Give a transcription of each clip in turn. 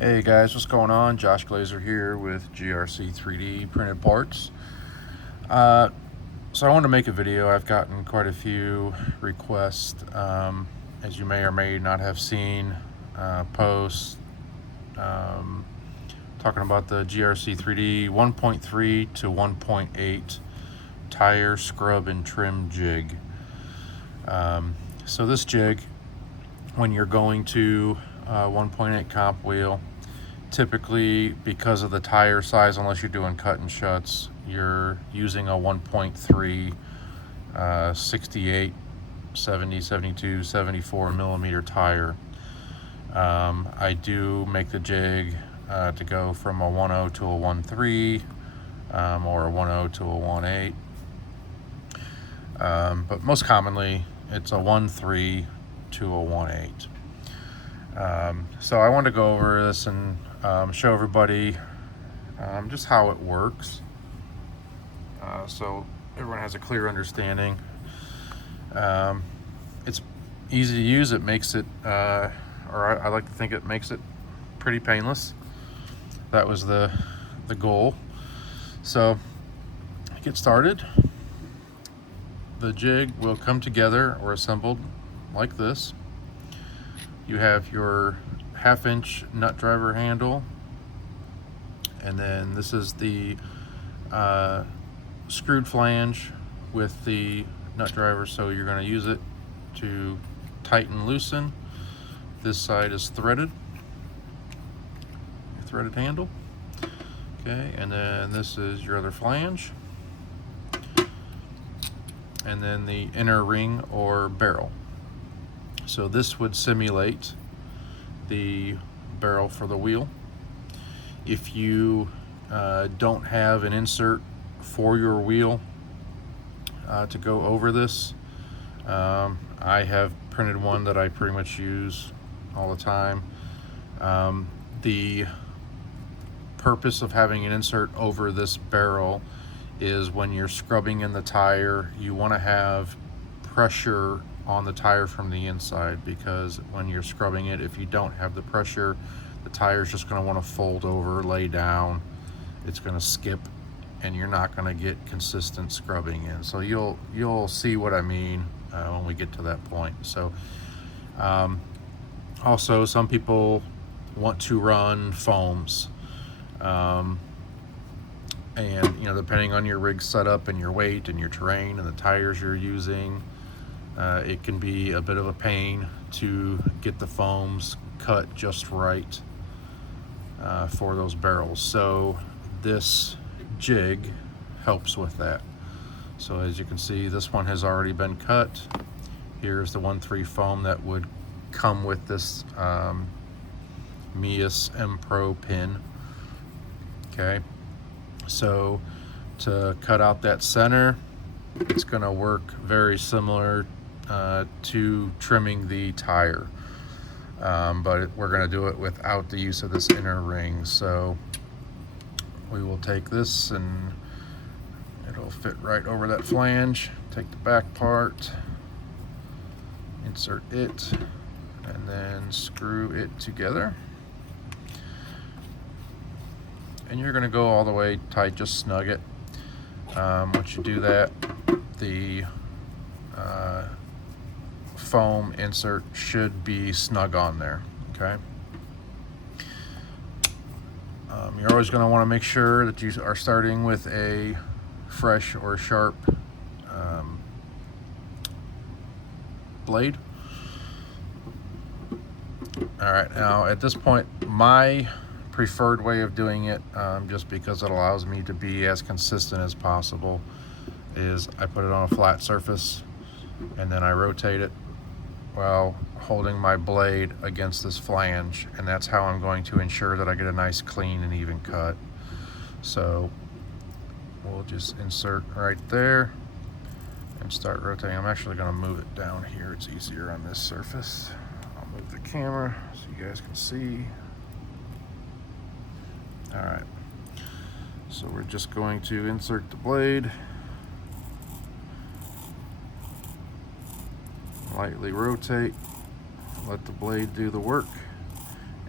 Hey guys, what's going on? Josh Glazer here with GRC3D printed parts. So I wanted to make a video. I've gotten quite a few requests, as you may or may not have seen, posts talking about the GRC3D 1.3 to 1.8 tire scrub and trim jig. So this jig, when you're going to 1.8 comp wheel, typically because of the tire size, unless you're doing cut and shuts, you're using a 1.3 68, 70, 72, 74 millimeter tire. I do make the jig to go from a 1.0 to a 1.3 or a 1.0 to a 1.8, but most commonly it's a 1.3 to a 1.8. So I wanted to go over this and show everybody just how it works, so everyone has a clear understanding. It's easy to use. It makes it, or I like to think it makes it pretty painless. That was the goal. So to get started, the jig will come together or assembled like this. You have your 1/2-inch nut driver handle, and then this is the screwed flange with the nut driver, so you're going to use it to tighten, loosen. This side is threaded, threaded handle. Okay, and then this is your other flange, and then the inner ring or barrel. So this would simulate the barrel for the wheel. If you don't have an insert for your wheel to go over this, I have printed one that I pretty much use all the time. The purpose of having an insert over this barrel is when you're scrubbing in the tire, you want to have pressure on the tire from the inside, because when you're scrubbing it, if you don't have the pressure, the tire is just going to want to fold over, lay down, it's going to skip, and you're not going to get consistent scrubbing in. So you'll see what I mean when we get to that point. So also, some people want to run foams, and depending on your rig setup and your weight and your terrain and the tires you're using, it can be a bit of a pain to get the foams cut just right for those barrels. So this jig helps with that. So as you can see, this one has already been cut. Here's the 1.3 foam that would come with this Mias M Pro pin. Okay, so to cut out that center, it's going to work very similar to trimming the tire, but we're going to do it without the use of this inner ring. So we will take this and it'll fit right over that flange. Take the back part, insert it, and then screw it together. And you're going to go all the way tight, just snug it. Once you do that, the foam insert should be snug on there. Okay. You're always going to want to make sure that you are starting with a fresh or sharp blade. All right, now at this point, my preferred way of doing it, just because it allows me to be as consistent as possible, is I put it on a flat surface and then I rotate it while holding my blade against this flange, and that's how I'm going to ensure that I get a nice clean and even cut. So we'll just insert right there and start rotating. I'm actually going to move it down here, it's easier on this surface. I'll move the camera so you guys can see. All right, so we're just going to insert the blade, lightly rotate, let the blade do the work,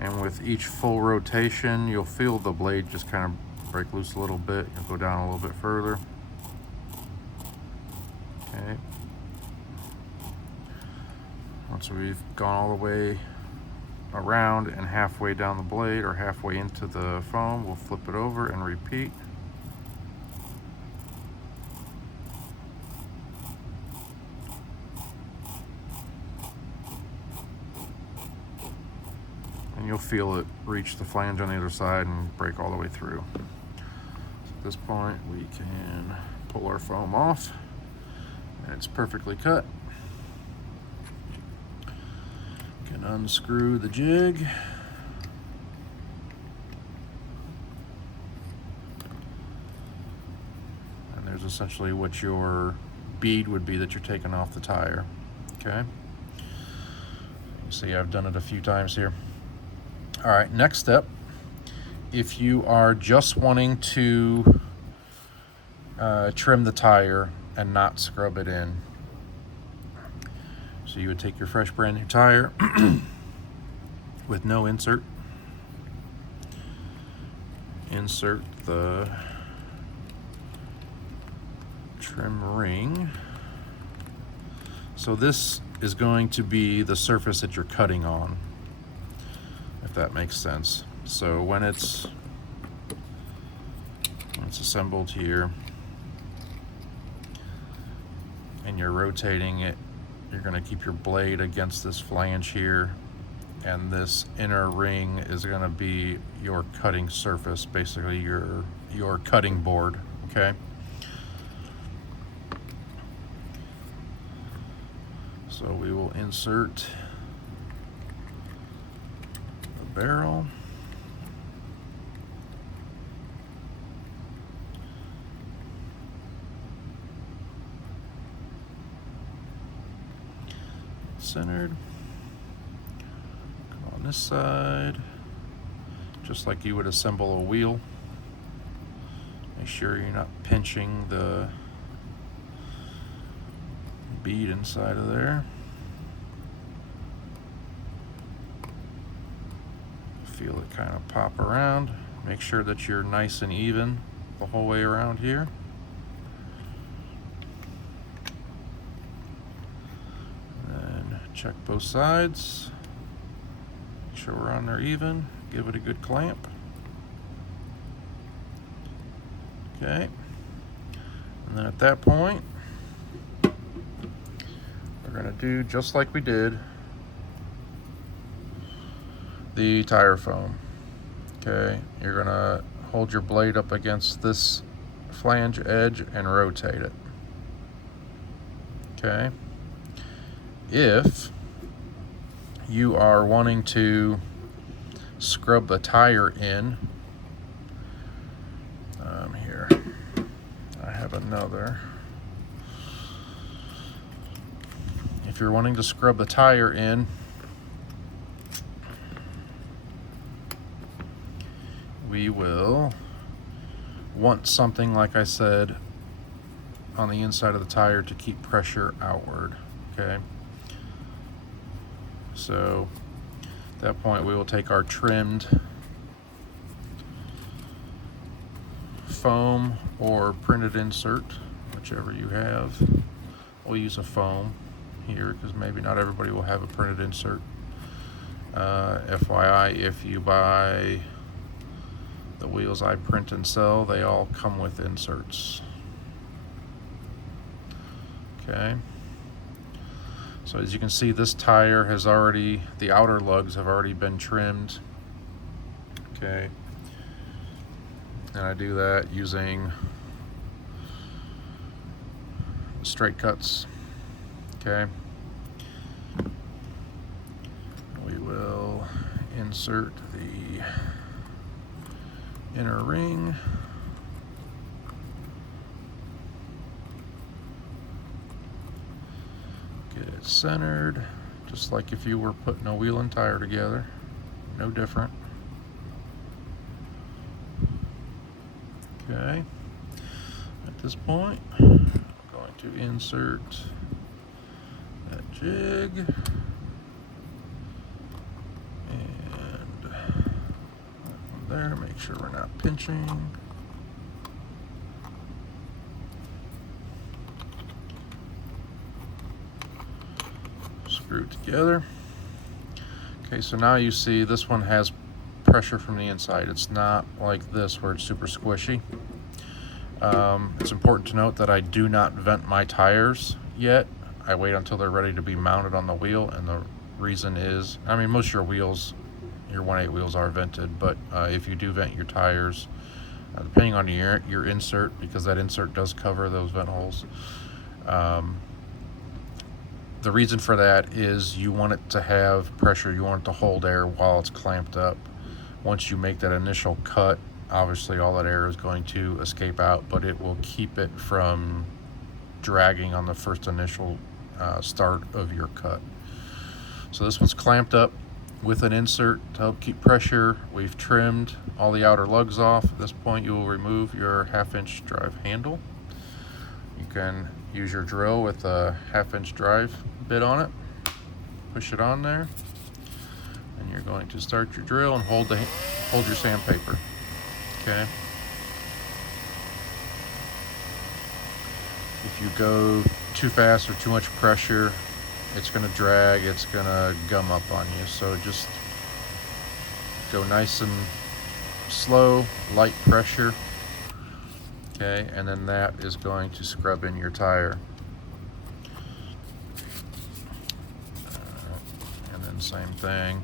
And with each full rotation, you'll feel the blade just kind of break loose a little bit. You'll go down a little bit further. Okay. Once we've gone all the way around and halfway down the blade or halfway into the foam, we'll flip it over and repeat. And you'll feel it reach the flange on the other side and break all the way through. So at this point, we can pull our foam off, and it's perfectly cut. You can unscrew the jig. And there's essentially what your bead would be that you're taking off the tire. Okay. You see, I've done it a few times here. All right, next step, if you are just wanting to trim the tire and not scrub it in. So you would take your fresh brand new tire with no insert, insert the trim ring. So this is going to be the surface that you're cutting on, if that makes sense. So when it's assembled here and you're rotating it, you're going to keep your blade against this flange here, and this inner ring is going to be your cutting surface, basically your cutting board. Okay. So we will insert the barrel. Centered. Come on this side, just like you would assemble a wheel. Make sure you're not pinching the bead inside of there. Feel it kind of pop around. Make sure that you're nice and even the whole way around here. And then check both sides. Make sure we're on there even. Give it a good clamp. Okay. And then at that point, we're going to do just like we did the tire foam. Okay, you're going to hold your blade up against this flange edge and rotate it. Okay. If you are wanting to scrub the tire in, here, I have another. If you're wanting to scrub the tire in, we will want something, like I said, on the inside of the tire to keep pressure outward. Okay. So at that point, we will take our trimmed foam or printed insert, whichever you have. We'll use a foam here because maybe not everybody will have a printed insert. FYI, if you buy the wheels I print and sell, they all come with inserts. Okay. So as you can see, this tire has already, the outer lugs have already been trimmed. Okay. And I do that using straight cuts. Okay. We will insert the inner ring. Get it centered, just like if you were putting a wheel and tire together. No different. Okay. At this point, I'm going to insert that jig and there, make sure we're not pinching. Screw it together. Okay, so now you see this one has pressure from the inside. It's not like this where it's super squishy. It's important to note that I do not vent my tires yet. I wait until they're ready to be mounted on the wheel, and the reason is, I mean, most of your wheels, your 1/8 wheels are vented, but if you do vent your tires, depending on your insert, because that insert does cover those vent holes, the reason for that is you want it to have pressure, you want it to hold air while it's clamped up. Once you make that initial cut, obviously all that air is going to escape out, but it will keep it from dragging on the first initial start of your cut. So this one's clamped up with an insert to help keep pressure. We've trimmed all the outer lugs off. At this point, you will remove your 1/2-inch drive handle. You can use your drill with a 1/2-inch drive bit on it. Push it on there, and you're going to start your drill and hold your sandpaper. Okay. If you go too fast or too much pressure, it's going to drag, it's going to gum up on you. So just go nice and slow, light pressure. Okay, and then that is going to scrub in your tire. And then same thing.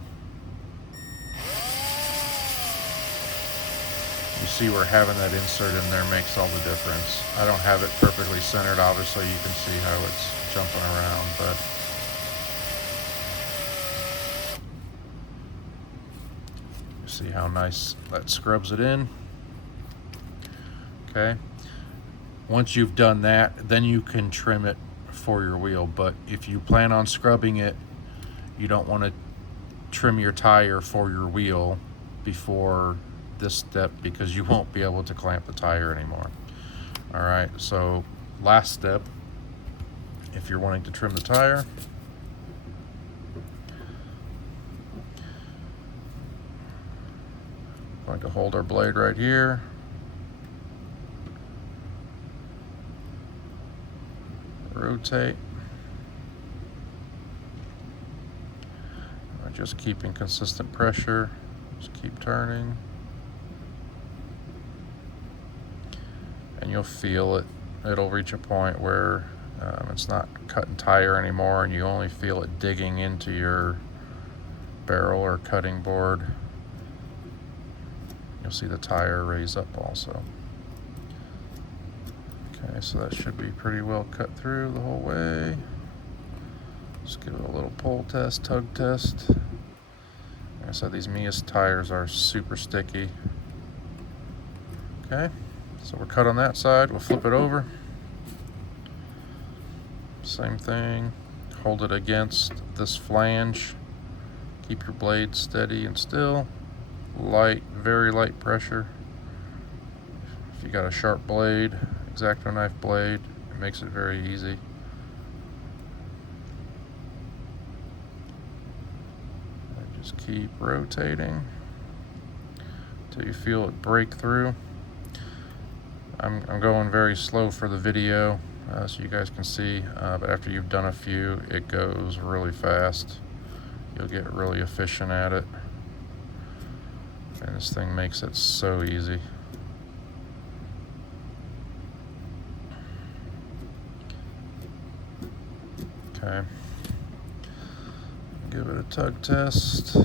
You see where having that insert in there makes all the difference. I don't have it perfectly centered, obviously you can see how it's jumping around, but you see how nice that scrubs it in. Okay, once you've done that, then you can trim it for your wheel. But if you plan on scrubbing it, you don't want to trim your tire for your wheel before this step, because you won't be able to clamp the tire anymore. All right, so last step, if you're wanting to trim the tire, going to hold our blade right here. Rotate. Just keeping consistent pressure. Just keep turning. And you'll feel it. It'll reach a point where it's not cutting tire anymore, and you only feel it digging into your barrel or cutting board. You'll see the tire raise up also. Okay, so that should be pretty well cut through the whole way. Just give it a little pull test, tug test. Like I said, these Mias tires are super sticky. Okay, so we're cut on that side. We'll flip it over. Same thing. Hold it against this flange. Keep your blade steady and still. Light, very light pressure. If you got a sharp blade, X-Acto knife blade, it makes it very easy. And just keep rotating until you feel it break through. I'm going very slow for the video so you guys can see, but after you've done a few, it goes really fast. You'll get really efficient at it. And this thing makes it so easy. Okay. Give it a tug test.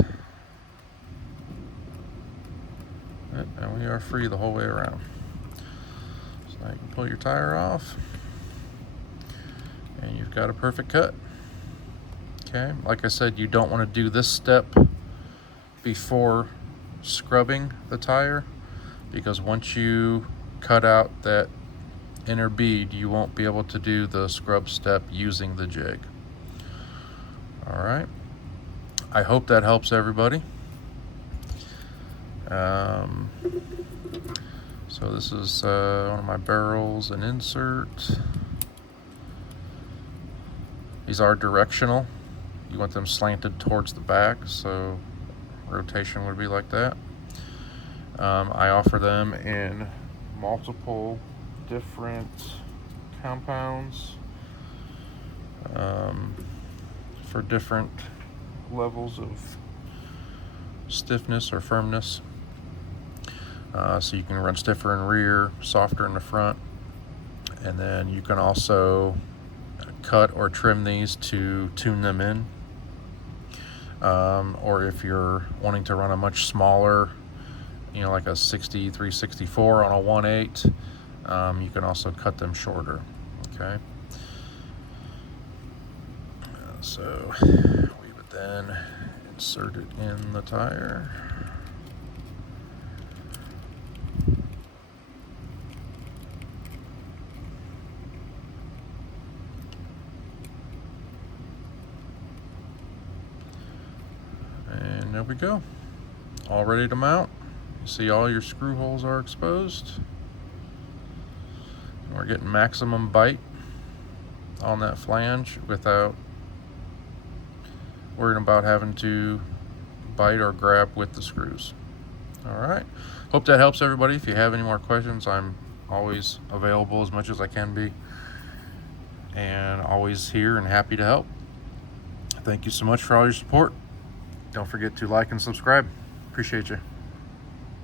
And we are free the whole way around. So now you can pull your tire off. And you've got a perfect cut. Okay, like I said, you don't want to do this step before scrubbing the tire, because once you cut out that inner bead, you won't be able to do the scrub step using the jig. All right, I hope that helps everybody. So this is one of my barrels and insert. These are directional. You want them slanted towards the back, so rotation would be like that. I offer them in multiple different compounds for different levels of stiffness or firmness. So you can run stiffer in rear, softer in the front, and then you can also cut or trim these to tune them in. Or if you're wanting to run a much smaller, like a 364 on a 1/8, you can also cut them shorter. Okay. So we would then insert it in the tire. And there we go, all ready to mount. You see all your screw holes are exposed. We're getting maximum bite on that flange without worrying about having to bite or grab with the screws. All right, hope that helps everybody. If you have any more questions, I'm always available as much as I can be, and always here and happy to help. Thank you so much for all your support. Don't forget to like and subscribe. Appreciate you.